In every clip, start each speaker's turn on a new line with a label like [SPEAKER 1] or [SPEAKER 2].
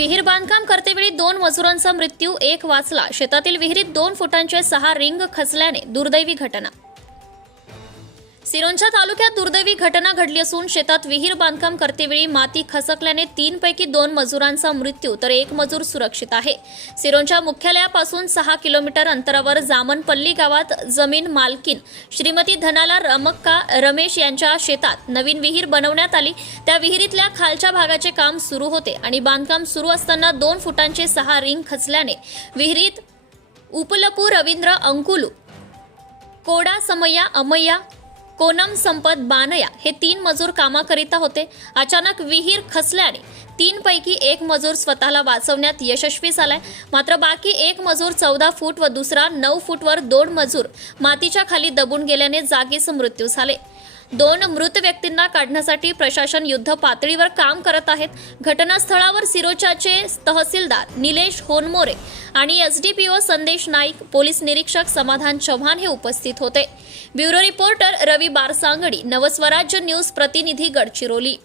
[SPEAKER 1] विहीर बांधकाम करतेवेळी दोन मजुरांचा मृत्यू एक वाचला. शेतातील विहिरीत दोन फुटांचे सहा रिंग खचल्याने दुर्दैवी घटना. सिरोंचा तालुक्यात दुर्दैवी घटना घडली असून शेतात विहीर बांधकाम करतेवेळी माती खसकल्याने तीन पैकी दोन मजुरांचा मृत्यू तर एक मजूर सुरक्षित आहे. सिरोंच्या मुख्यालयापासून सहा किलोमीटर अंतरावर जामनपल्ली गावात जमीन मालकीन श्रीमती धनाला रमक्का रमेश यांच्या शेतात नवीन विहीर बनवण्यात आली. त्या विहिरीतल्या खालच्या भागाचे काम सुरू होते आणि बांधकाम सुरू असताना दोन फुटांचे सहा रिंग खचल्याने विहिरीत उपलपू रवींद्र अंकुलू कोडा समय्या अमय्या कोनम संपत बानया हे तीन मजूर कामाकरिता होते. अचानक विहीर खचल्याने तीन पैकी एक मजूर स्वतःला वाचवण्यात यशस्वी झालाय. मात्र बाकी एक मजूर चौदा फूट व दुसरा नऊ फूटवर दोन मजूर मातीच्या खाली दबून गेल्याने जागीच मृत्यू झाले. दोन मृत व्यक्तींना काढण्यासाठी प्रशासन युद्ध पातळीवर काम करत आहेत. घटनास्थळावर सिरोचाचे तहसीलदार निलेश होनमोरे आणि एसडीपीओ संदेश नाईक पोलीस निरीक्षक समाधान चव्हाण हे उपस्थित होते. Bureau reporter Ravi Barsangadi Navswarajya news प्रतिनिधी Gadchiroli.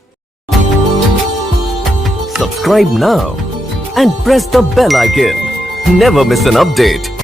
[SPEAKER 2] Subscribe now and press the bell icon never miss an update